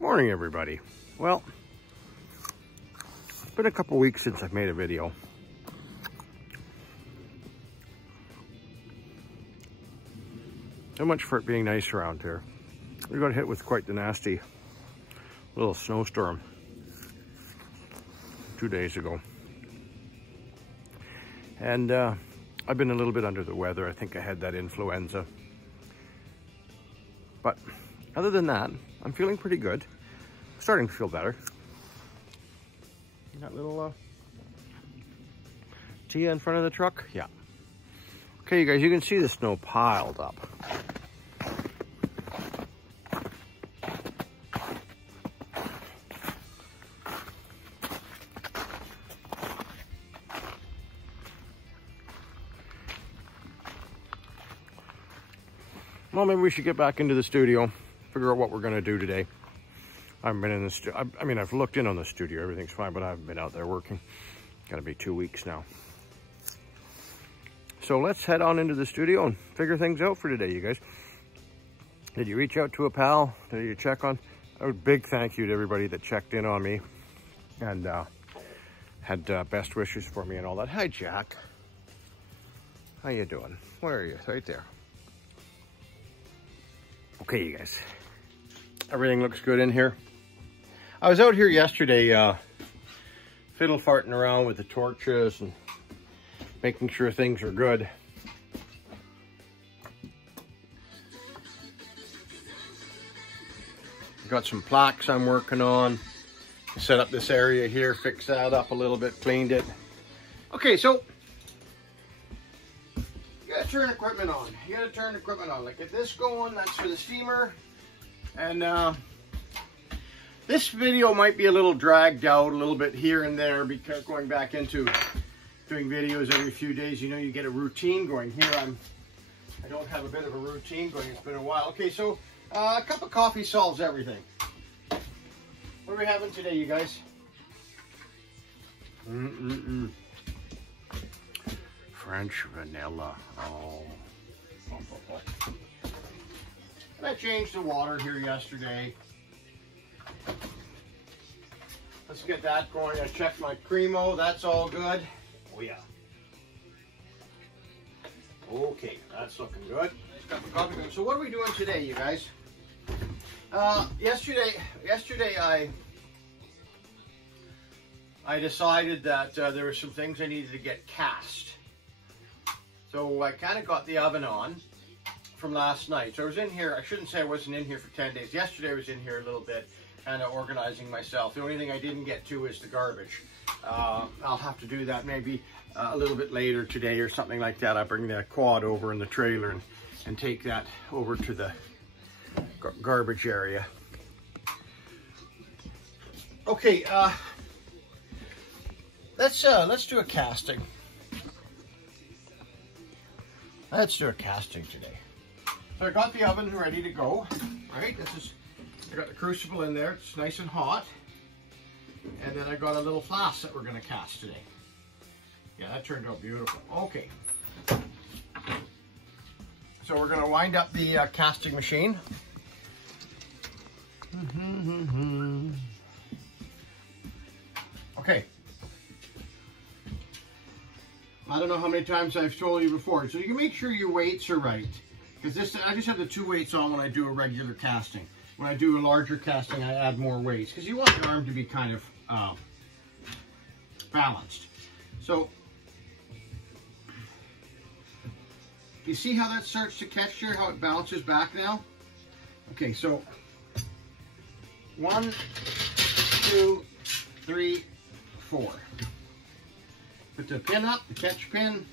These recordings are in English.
Morning, everybody. Well, it's been a couple weeks since I've made a video. So much for it being nice around here. We got hit with quite the nasty little snowstorm 2 days ago. And I've been a little bit under the weather. I think I had that influenza. But other than that, I'm feeling pretty good. Starting to feel better. That little Tia in front of the truck? Yeah. Okay, you guys, you can see the snow piled up. Well, maybe we should get back into the studio, figure out what we're going to do today. I haven't been in the studio. I mean, I've looked in on the studio. Everything's fine, but I haven't been out there working. Got to be 2 weeks now. So let's head on into the studio and figure things out for today, you guys. Did you reach out to a pal? Did you check on? A big thank you to everybody that checked in on me and had best wishes for me and all that. Hi, Jack. How you doing? Where are you? Right there. Okay, you guys. Everything looks good in here. I was out here yesterday fiddle farting around with the torches and making sure things are good. Got some plaques I'm working on. Set up this area here, fix that up a little bit, cleaned it. Okay, so you gotta turn equipment on. You gotta turn equipment on. Like, get this going, that's for the steamer. And this video might be a little dragged out a little bit here and there because going back into doing videos every few days, you know, you get a routine going. Here I don't have a bit of a routine going. It's been a while. Okay, so a cup of coffee solves everything. What are we having today, you guys? French vanilla. Oh. And I changed the water here yesterday. Let's get that going. I checked my Cremo. That's all good. Oh, yeah. Okay, that's looking good. Nice cup of coffee. So what are we doing today, you guys? Yesterday I decided that there were some things I needed to get cast. So I kind of got the oven on from last night. So I was in here. I shouldn't say I wasn't in here for 10 days. Yesterday I was in here a little bit and organizing myself. The only thing I didn't get to is the garbage. I'll have to do that maybe a little bit later today or something like that. I'll bring the quad over in the trailer and take that over to the garbage area. Okay, let's do a casting. Let's do a casting today. So I got the oven ready to go. Right, I got the crucible in there. It's nice and hot. And then I got a little flask that we're going to cast today. Yeah, that turned out beautiful. Okay. So we're going to wind up the casting machine. Okay. I don't know how many times I've told you before. So you can make sure your weights are right. Because I just have the 2 weights on when I do a regular casting. When I do a larger casting, I add more weights. Because you want the arm to be kind of balanced. So, you see how that starts to catch here? How it bounces back now? Okay, so 1, 2, 3, 4. Put the pin up, the catch pin.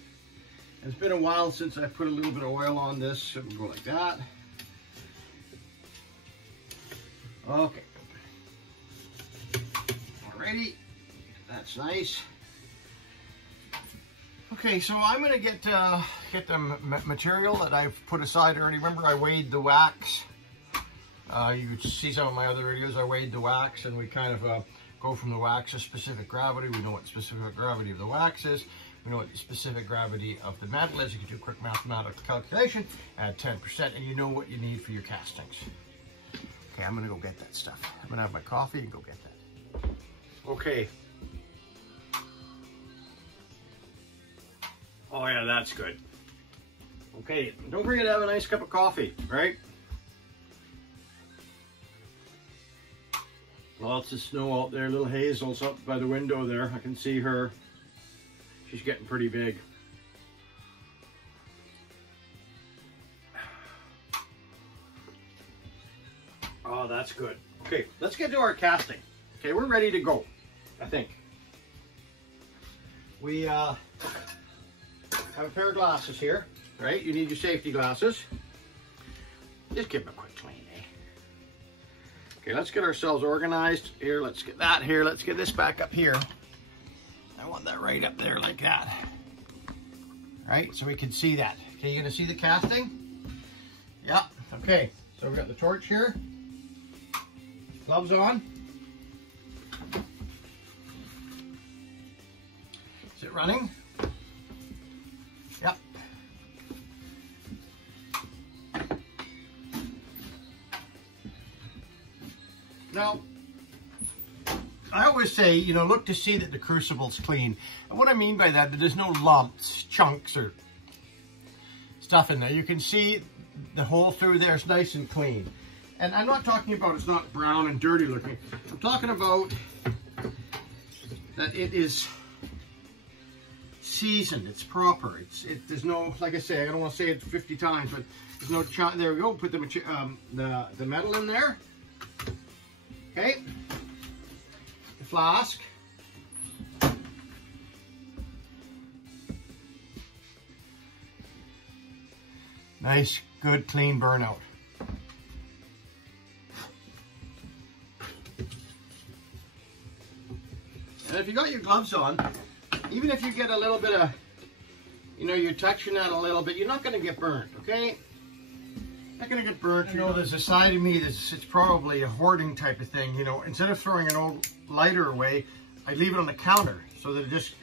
It's been a while since I put a little bit of oil on this, so we'll go like that. Okay. Alrighty, that's nice. Okay, so I'm gonna get the material that I've put aside already. Remember, I weighed the wax. You could see some of my other videos. I weighed the wax, and we kind of go from the wax to specific gravity. We know what the specific gravity of the wax is. We know what the specific gravity of the metal is. You can do a quick mathematical calculation, add 10%, and you know what you need for your castings. Okay, I'm gonna go get that stuff. I'm gonna have my coffee and go get that. Okay. Oh yeah, that's good. Okay, don't forget to have a nice cup of coffee, right? Lots of snow out there. Little Hazel's up by the window there. I can see her. She's getting pretty big. Oh, that's good. Okay, let's get to our casting. Okay, we're ready to go, I think. We have a pair of glasses here, right? You need your safety glasses. Just give them a quick clean, eh? Okay, let's get ourselves organized. Here, let's get that here. Let's get this back up here. I want that right up there like that. Right, so we can see that. Okay, you gonna see the casting? Yeah, okay. So we got the torch here. Gloves on. Is it running? Yep. Now, I always say, you know, look to see that the crucible's clean. And what I mean by that there's no lumps, chunks, or stuff in there. You can see the hole through there is nice and clean. And I'm not talking about it's not brown and dirty looking. I'm talking about that it is seasoned, it's proper. There's no, like I say, I don't want to say it 50 times, but there's no chunk. There we go. Put the metal in there. Okay. The flask. Nice, good, clean burnout. And if you got your gloves on, even if you get a little bit of, you know, you're touching that a little bit, you're not going to get burnt, okay? Not going to get burnt. You know, there's a side of me that's, it's probably a hoarding type of thing, you know. Instead of throwing an old lighter away, I leave it on the counter so that it just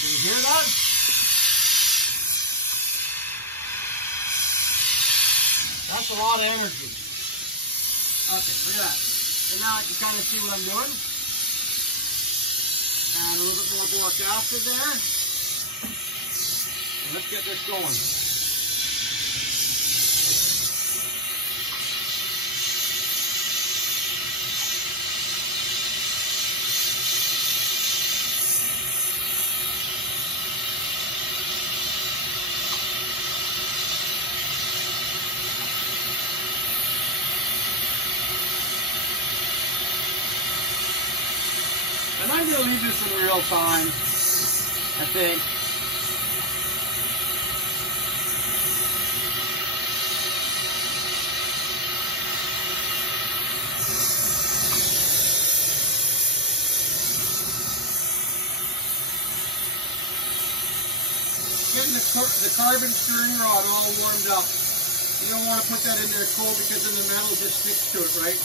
Can you hear that? That's a lot of energy. Okay, look at that. So now you kind of see what I'm doing. Add a little bit more boric acid there. And let's get this going. And I'm going to leave this in real time, I think. Getting the carbon stirring rod all warmed up. You don't want to put that in there cold because then the metal just sticks to it, right?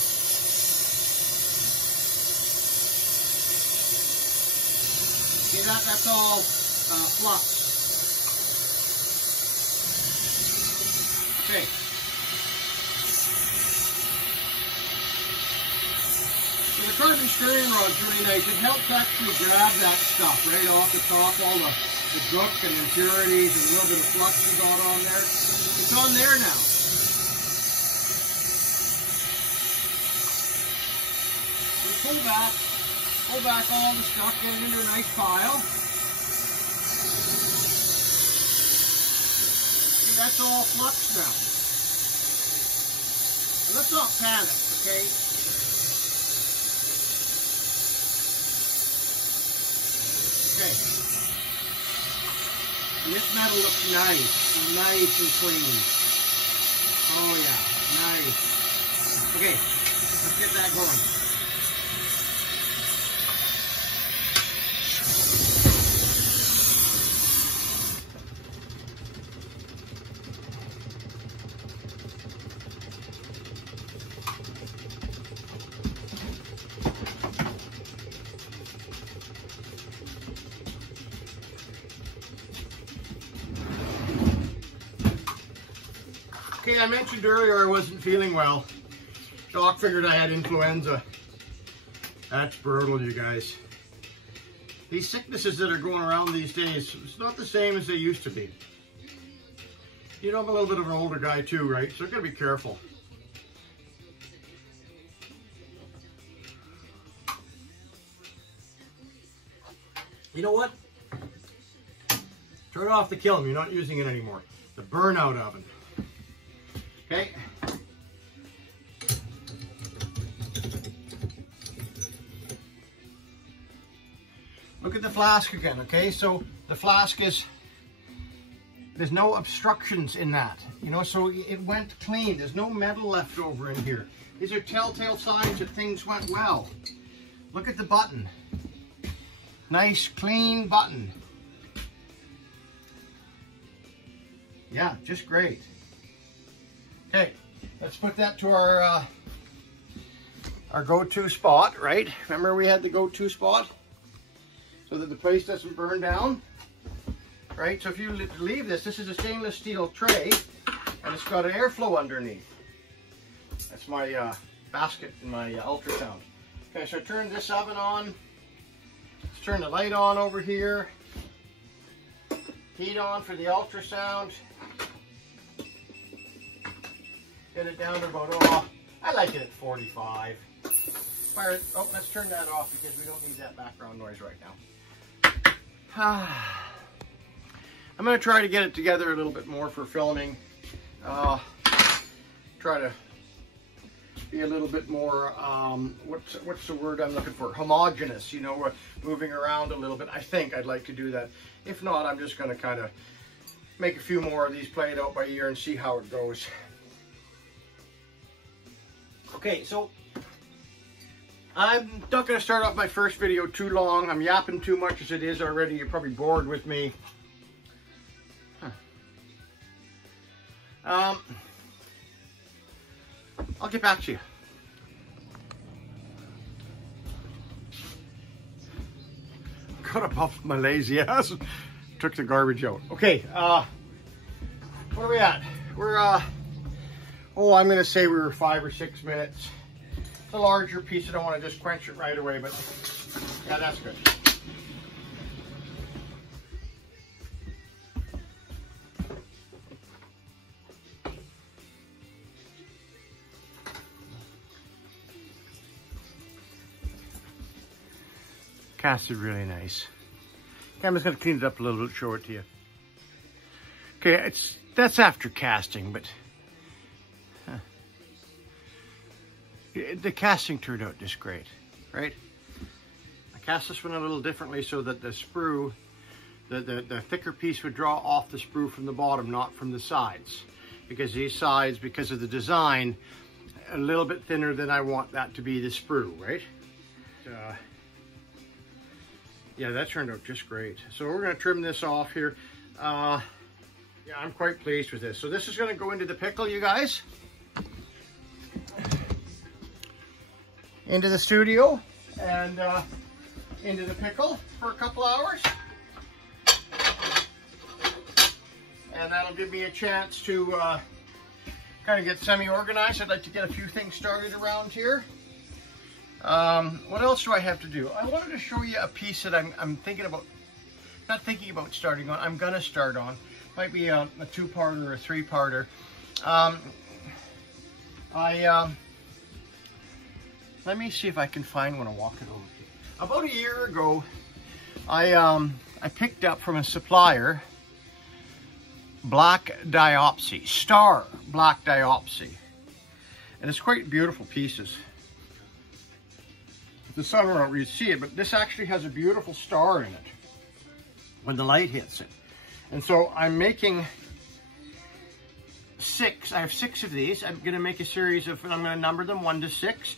See that? That's all flux. Okay. So the carbon stirring rod's really nice. It helps actually grab that stuff right off the top, all the gook and impurities and a little bit of flux we got on there. It's on there now. So pull back all the stuff, get it into a nice pile. See, that's all flux now. And let's not panic, okay? Okay. And this metal looks nice and clean. Oh yeah, nice. Okay, let's get that going. Okay, I mentioned earlier I wasn't feeling well. Doc figured I had influenza. That's brutal, you guys. These sicknesses that are going around these days, it's not the same as they used to be. You know, I'm a little bit of an older guy too, right? So I've got to be careful. You know what? Turn off the kiln. You're not using it anymore. The burnout oven. Okay. Look at the flask again, okay? So the flask is, there's no obstructions in that, you know, so it went clean. There's no metal left over in here. These are telltale signs that things went well. Look at the button. Nice, clean button. Yeah, just great. Okay, let's put that to our go-to spot, right? Remember we had the go-to spot? So that the place doesn't burn down, right? So if you leave this is a stainless steel tray, and it's got an airflow underneath. That's my basket in my ultrasound. Okay, so turn this oven on. Let's turn the light on over here. Heat on for the ultrasound. Get it down to about, oh, I like it at 45. Fire it. Oh, let's turn that off because we don't need that background noise right now. I'm going to try to get it together a little bit more for filming. Try to be a little bit more, what's the word I'm looking for? Homogeneous, you know, moving around a little bit. I think I'd like to do that. If not, I'm just going to kind of make a few more of these, play it out by ear and see how it goes. Okay, so I'm not going to start off my first video too long. I'm yapping too much as it is already. You're probably bored with me. I'll get back to you. Got up off my lazy ass. Took the garbage out. Okay, what are we at? We're, oh, I'm going to say we were 5 or 6 minutes. It's a larger piece. I don't want to just quench it right away, but yeah, that's good. Casted really nice. Okay, I'm just going to clean it up a little bit, show it to you. Okay, that's after casting, but the casting turned out just great, right? I cast this one a little differently so that the sprue, the thicker piece would draw off the sprue from the bottom, not from the sides. Because these sides, because of the design, a little bit thinner than I want that to be the sprue, right? Yeah, that turned out just great. So we're going to trim this off here. Yeah, I'm quite pleased with this. So this is going to go into the pickle, you guys. Into the studio and into the pickle for a couple hours. And that'll give me a chance to kind of get semi-organized. I'd like to get a few things started around here. What else do I have to do? I wanted to show you a piece that I'm thinking about, not thinking about starting on, I'm going to start on. Might be a 2-parter or a 3-parter. Let me see if I can find one and walk it over to you. About a year ago, I picked up from a supplier black diopsy, star black diopsy. And it's quite beautiful pieces. The sun won't really see it, but this actually has a beautiful star in it when the light hits it. And so I'm making 6. I have 6 of these. I'm going to make a series of, and I'm going to number them 1 to 6.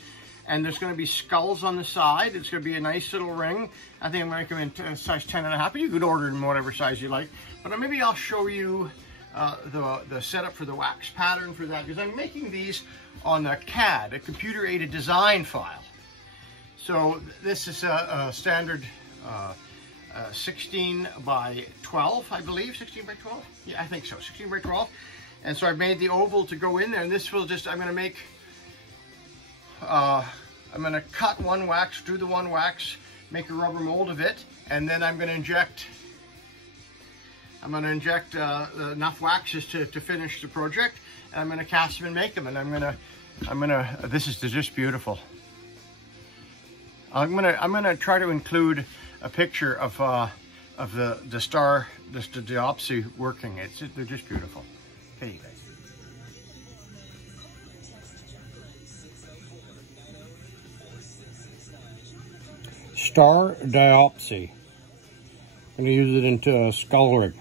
And there's going to be skulls on the side. It's going to be a nice little ring. I think I'm going to make them in size 10.5. But you could order them whatever size you like. But maybe I'll show you the setup for the wax pattern for that, because I'm making these on a CAD, a computer-aided design file. So this is a standard 16 by 12, I believe. 16 by 12? Yeah, I think so. 16 by 12. And so I've made the oval to go in there, and this will just, I'm gonna make, I'm gonna cut one wax, do the one wax, make a rubber mold of it, and then I'm gonna inject enough waxes to finish the project, and I'm gonna cast them and make them, and I'm gonna, this is just beautiful. I'm gonna try to include a picture of the star, the diopsy working. They're just beautiful. Okay, you guys. Star diopsy. I'm gonna use it into a skull rig.